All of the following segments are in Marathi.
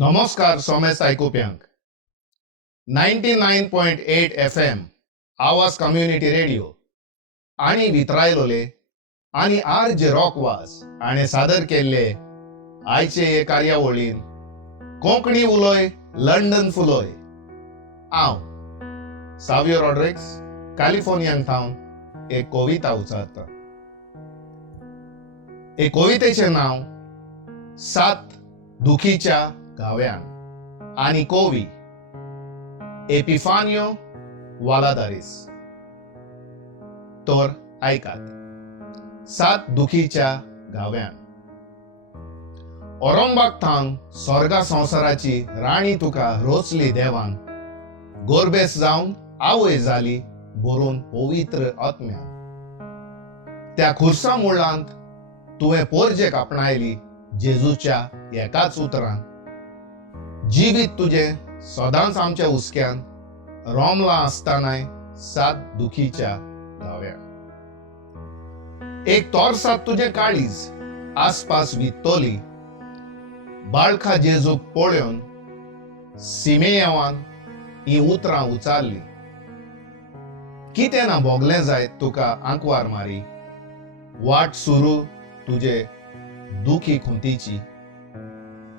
नमस्कार सोमेस्त आयकुप्यांक 99.8 FM आवाज कम्युनिटी रेडिओ आणि वितरायलोले आणि जे रॉकवाज हाणें सादर केल्ले आयचे हे कार्यावळीन कोंकणी उलोय लंडन फुलोय. हांव सावियो रॉड्रिग्स कॅलिफोर्नियान थावन एक कविता उचारता. हे कवितेचें नांव 7 दुखीच्या गाव्यान आणि कोवी एपिफानियो वालादारिस. तर ऐकात 7 दुखीच्या गाव्यान. औरंगाबाद थांग स्वर्गा संवसाराची राणी तुका रोचली देवान, गोरबेस जावन आवय जाली बरोवन पवित्र आत्म्यान. त्या खुर्सा मुळांत तुवें पोरजेक आपणायली जेजूच्या एकाच उतरान. जिवीत तुझे सदांच आमच्या हुस्क्यान रोमला आसतानाय 7 दुखीच्या गाव्यान. एक तोरसात तुझे काळीज आसपास वित्तोली, बाळखा जेजूक पळोवन सिमेयेवान ही उतरां उचारली. कितें ना भोगलें जायत तुका आंकवार मारी, वाट सुरू तुझे दुखी खुंतीची.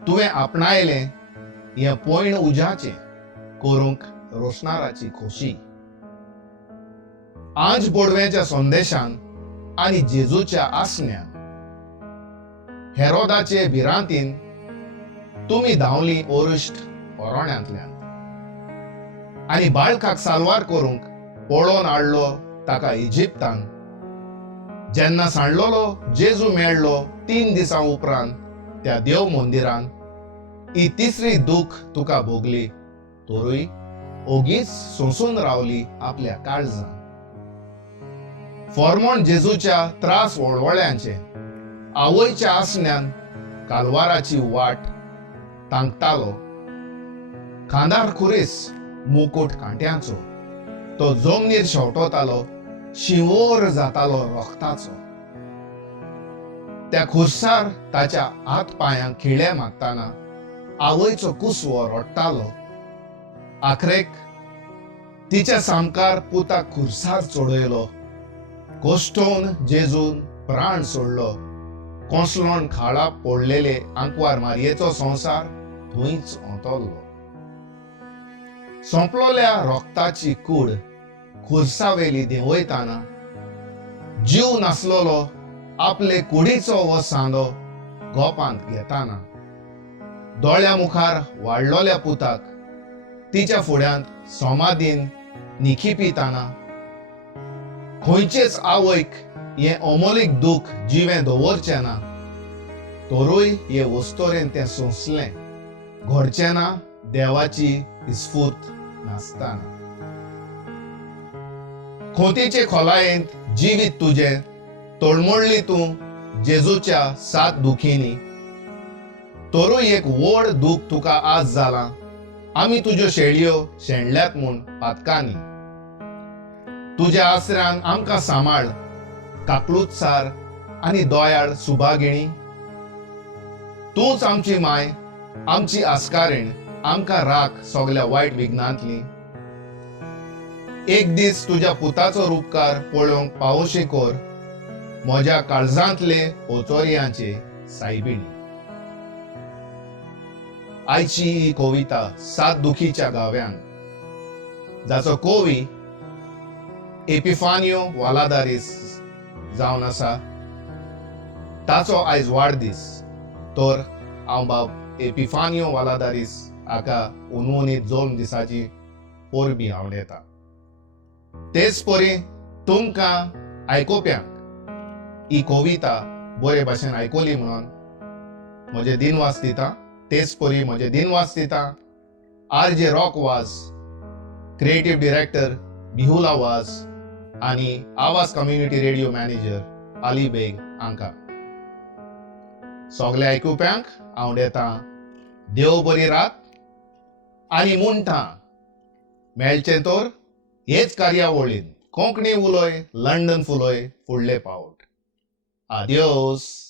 तुवें आपणायलें हें पोयण उज्याचें करूंक रोशनाराची खोशी. आज बोडव्याच्या संदेशान आनी जेजूच्या आसण्यान हेरोदाचे भिरांतीन तुमी धांवली ओरिश्ट ओरोण्यांतल्यान, आनी बाळकाक सालवार करूंक पळोवन हाडलो ताका इजिप्तान. जेन्ना सांडलोलो जेजू मेळ्ळो 3 दिसां उपरांत त्या देव मंदिरान, ही तिसरी दूख तुका भोगली तोरूय ओगीच सोंसून रावली आपल्या काळजान. फॉर्मोन जेजूच्या त्रास वळवळ्यांचे आवयच्या आसण्यान कालवाराची वाट तांकतालो. खांदार खुरीस मुकुट कांट्याचो, तो जमनीर शेवटोतालो, शिवोर जातालो रोखताचो. त्या खुर्सार ताच्या हात पांयांक खिळे मागताना आवयचो कुसवो रडटालो. आखरेक तिच्या सामकार पुताक खुर्सार चडयलो. कोश्टोवन जेजून प्राण सोडलो. कोसलोन खाळा पडलेले आंकवार मारयेचो संवसार थंयच ओंतलो. सोंपलोल्या रोगताची कूड खुर्सावेली देंवयताना जीव नासलोलो आपले कुडीचो वो सांदो गोपांत घेताना. दोळ्या मुखार वाडलोल्या पुताक तिच्या फुड्यांत सोमादीन निखिपिताना खंयचेच आवयक हे अमोलीक दूख जिवें दवरचें ना. तोरूय हे वस्तोरेन तें सोंसलें, घडचें ना देवाची इस्फूर्त नासताना. खोतीचे खोलायेंत जिवीत तुजें तळमळ्ळी तूं जेजूच्या 7 दुखींनी. तोरूय एक व्हड दूख तुका आज जालां. आमी तुज्यो शेळयो शेणल्यात म्हूण पातकांनी. तुज्या आसऱ्यान आमकां सांबाळ, काकलूतसार आनी दोयाळ सुभागिणी. तूंच आमची माय, आमची आस्कारीण, आमकां राख सगल्या वायट विघ्नांतली. एक दीस तुज्या पुताचो रूपकार पळोवंक पावोशी कोर म्हज्या काळजांतले ओचोरयांचे सायबिणी. आयची ही कविता 7 दुखीच्या गाव्यान, जाचो कोवी एपिफानियो वालादारिस जावन आसा. ताचो आयज वाडदीस. तर हांव बाब एपिफानियो वालादारिस हाका उनवणीत जल्म दिसाची पोरबी आवडेता. तेच परी तुमकां आयकोप्यांक ही कविता बरे भाशेन आयकोली म्हणून म्हजे दिनवास दिता. तेच परी म्हजे दिनवास दिता जे रॉकवाज, क्रिएटिव्ह डिरेक्टर बिहुला वाज आनी आवाज कम्युनिटी रेडिओ मॅनेजर अली बेग हांकां. सगल्या आयकुप्यांक हांव देता देव बरी रात आनी म्हणटा मेळचें तर हेच कार्यावळीन कोंकणी उलोय लंडन फुलोय फुडले पावट. आदियोस.